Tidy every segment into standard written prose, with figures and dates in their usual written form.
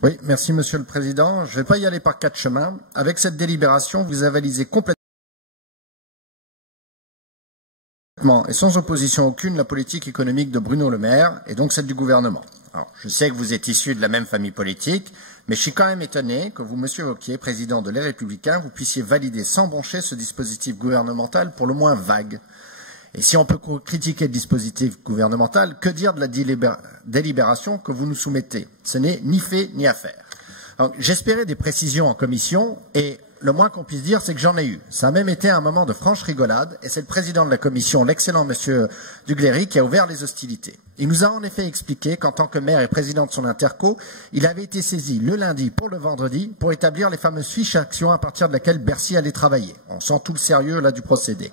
Oui, merci Monsieur le Président. Je ne vais pas y aller par quatre chemins. Avec cette délibération, vous avalisez complètement et sans opposition aucune la politique économique de Bruno Le Maire et donc celle du gouvernement. Alors, je sais que vous êtes issu de la même famille politique, mais je suis quand même étonné que vous, Monsieur Wauquiez, président de Les Républicains, vous puissiez valider sans broncher ce dispositif gouvernemental pour le moins vague. Et si on peut critiquer le dispositif gouvernemental, que dire de la délibération que vous nous soumettez? Ce n'est ni fait ni à faire. J'espérais des précisions en commission et le moins qu'on puisse dire, c'est que j'en ai eu. Ça a même été un moment de franche rigolade et c'est le président de la commission, l'excellent monsieur Ducléry, qui a ouvert les hostilités. Il nous a en effet expliqué qu'en tant que maire et président de son interco, il avait été saisi le lundi pour le vendredi pour établir les fameuses fiches actions à partir de laquelle Bercy allait travailler. On sent tout le sérieux là du procédé.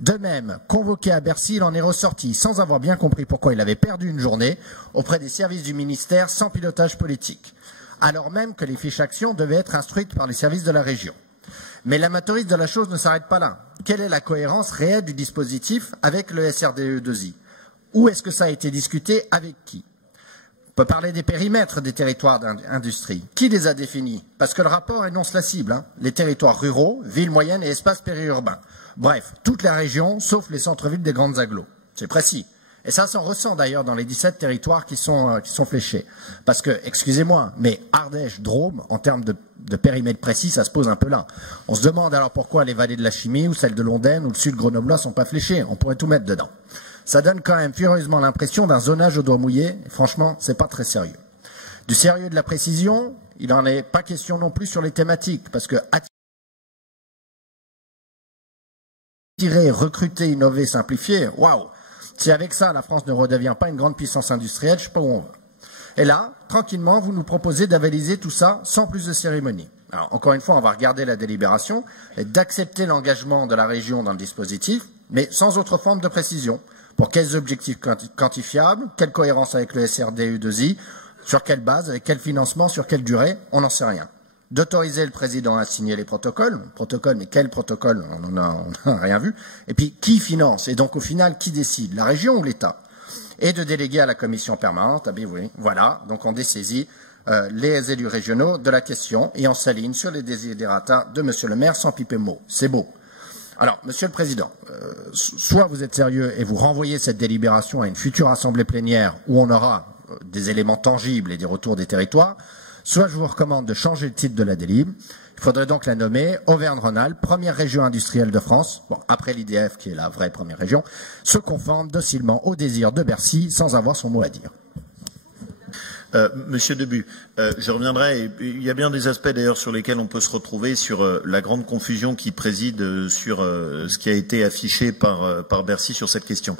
De même, convoqué à Bercy, il en est ressorti sans avoir bien compris pourquoi il avait perdu une journée auprès des services du ministère sans pilotage politique, alors même que les fiches actions devaient être instruites par les services de la région. Mais l'amateurisme de la chose ne s'arrête pas là. Quelle est la cohérence réelle du dispositif avec le SRDE2I? Où est-ce que ça a été discuté? Avec qui? On peut parler des périmètres des territoires d'industrie. Qui les a définis? Parce que le rapport énonce la cible, les territoires ruraux, villes moyennes et espaces périurbains. Bref, toute la région, sauf les centres-villes des grandes agglos. C'est précis. Et ça s'en ressent d'ailleurs dans les 17 territoires qui sont fléchés. Parce que, excusez-moi, mais Ardèche, Drôme, en termes de périmètre précis, ça se pose un peu là. On se demande alors pourquoi les vallées de la Chimie ou celles de Londaine ou le sud grenoblois sont pas fléchées. On pourrait tout mettre dedans. Ça donne quand même furieusement l'impression d'un zonage au doigt mouillé. Et franchement, c'est pas très sérieux. Du sérieux et de la précision, il n'en est pas question non plus sur les thématiques. Parce que attirer, recruter, innover, simplifier, waouh! Si avec ça, la France ne redevient pas une grande puissance industrielle, je ne sais pas où on va. Et là, tranquillement, vous nous proposez d'avaliser tout ça sans plus de cérémonie. Alors, encore une fois, on va regarder la délibération et d'accepter l'engagement de la région dans le dispositif, mais sans autre forme de précision. Pour quels objectifs quantifiables, quelle cohérence avec le SRDE2I, sur quelle base, avec quel financement, sur quelle durée, on n'en sait rien. D'autoriser le président à signer les protocoles, mais quel protocole? On n'a rien vu. Et puis, qui finance? Et donc, au final, qui décide? La région ou l'État? Et de déléguer à la commission permanente, ah bien oui, voilà, donc on dessaisit les élus régionaux de la question et on s'aligne sur les desiderata de Monsieur le maire sans piper mot. C'est beau. Alors, Monsieur le Président, soit vous êtes sérieux et vous renvoyez cette délibération à une future assemblée plénière où on aura des éléments tangibles et des retours des territoires, soit je vous recommande de changer le titre de la délib. Il faudrait donc la nommer Auvergne-Rhône-Alpes, première région industrielle de France, bon, après l'IDF qui est la vraie première région, se conforme docilement au désir de Bercy sans avoir son mot à dire. Monsieur Debuy, je reviendrai, et il y a bien des aspects d'ailleurs sur lesquels on peut se retrouver sur la grande confusion qui préside sur ce qui a été affiché par Bercy sur cette question.